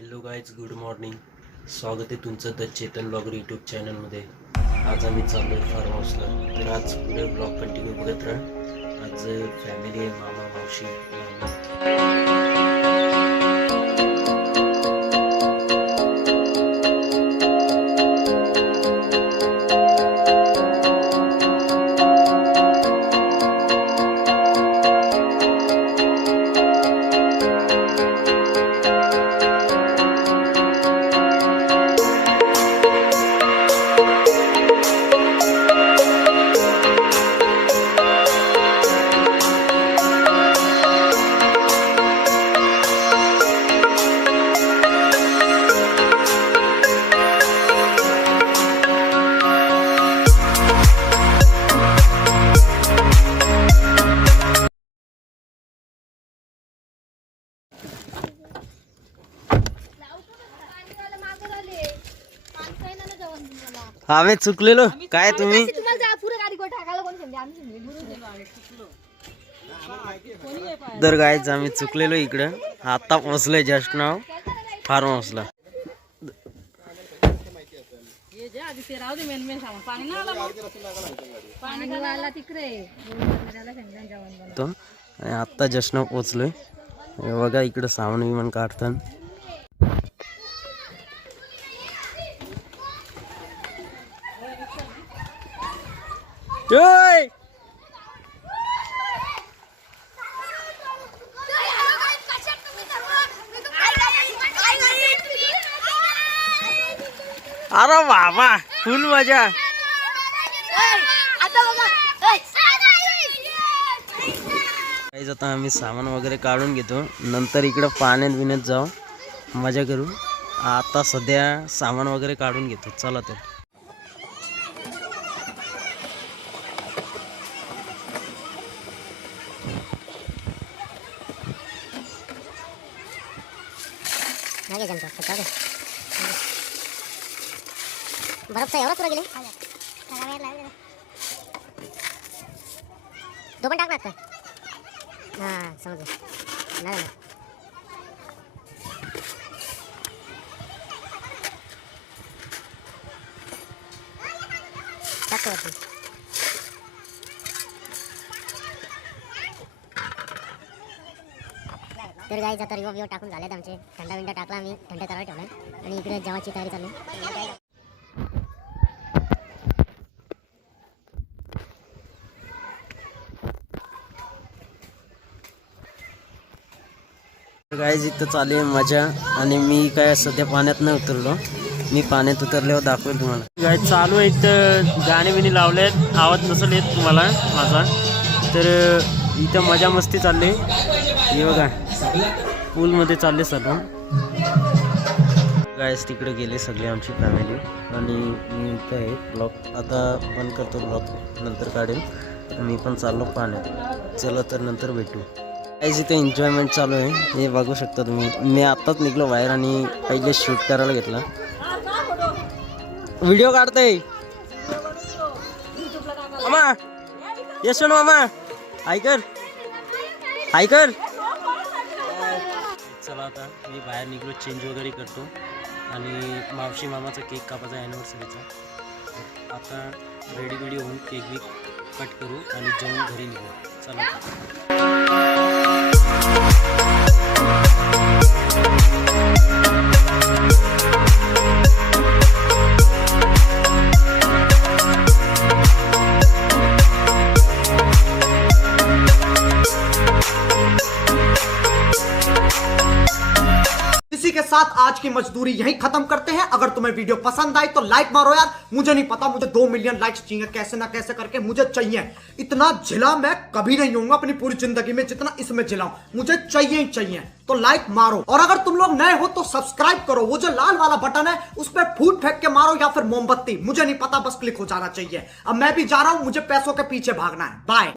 Hello guys, good morning. स्वागत आहे तुमचं द चेतन ब्लॉगर यूट्यूब चॅनलमध्ये. आज आम्ही चाललो आहे फार्म हाऊसला. तर आज पुढे ब्लॉग कंटिन्यू बघत राहा. आज फॅमिली आहे, मामा मावशी मामी. आम्ही चुकलेलो काय तुम्ही. तर गाईज आम्ही चुकलेलो इकडं. आता पोहोचलोय जस्ट नाव फार्म हाऊसला. आता जस्ट नाव पोहोचलोय. बघा इकडं सामान विमान काढतात. अरे बाबा फुल मजा. आता आम्ही सामान वगैरे काढून घेतो, नंतर इकडं पाण्यात बिण्यात जाऊ, मजा करू. आता सध्या सामान वगैरे काढून घेतो. चला तर. बर्फ एवढं पुरं गेले तो पण टाकणार का. हां समजलं नाही टाकतो वरती. तर गाईज आता रिव्ह्यू टाकून झालेत आमचे. थंडा बिंडा टाकला आम्ही, थंड करायला ठेवलं आणि इकडे जेवायची तयारी चालू. गाईज इथं चालू आहे मजा. आणि मी काय सध्या पाण्यात नाही उतरलो. मी पाण्यात उतरल्यावर दाखवेल तुम्हाला. गाईज चालू आहे इथं, गाणे बिणी लावलेत. आवाज नसेल येत तुम्हाला माझा. तर इथं मजा मस्ती चालली. हे बघा पूलमध्ये चालले सर्व. गाईज तिकडे गेले सगळे आमची फॅमिली. आणि मी इथं आहे. ब्लॉग आता बंद करतो, ब्लॉग नंतर काढेल. मी पण चाललो पाण्यात. चला तर नंतर भेटू. गाईज इथे एन्जॉयमेंट चालू आहे, हे बघू शकता तुम्ही. मी आत्ताच निघलो बाहेर आणि पहिले शूट करायला घेतला. व्हिडिओ काढतोय मामा. यशवंत मामा ऐकर ऐकर. चला आता मी बाहेर निघलो, चेंज वगैरे करतो. आणि मावशी मामाचा केक कापायचा ॲनिव्हर्सरीचा. आता रेडी बिडी होऊन केक बी कट करू आणि जेवून घरी निघू. चला. इसी के साथ आज की मजदूरी यहीं खत्म करते हैं. अगर तुम्हें वीडियो पसंद आई तो लाइक मारो यार. मुझे नहीं पता, मुझे 2 मिलियन लाइक्स चाहिए कैसे ना कैसे करके. मुझे चाहिए. इतना झिला मैं कभी नहीं होऊंगा अपनी पूरी जिंदगी में जितना इसमें झिलाऊं. मुझे चाहिए ही चाहिए. तो लाइक मारो. और अगर तुम लोग नए हो तो सब्सक्राइब करो. वो जो लाल वाला बटन है उस पर फूट फेंक के मारो या फिर मोमबत्ती, मुझे नहीं पता, बस क्लिक हो जाना चाहिए. अब मैं भी जा रहा हूं, मुझे पैसों के पीछे भागना है. बाय.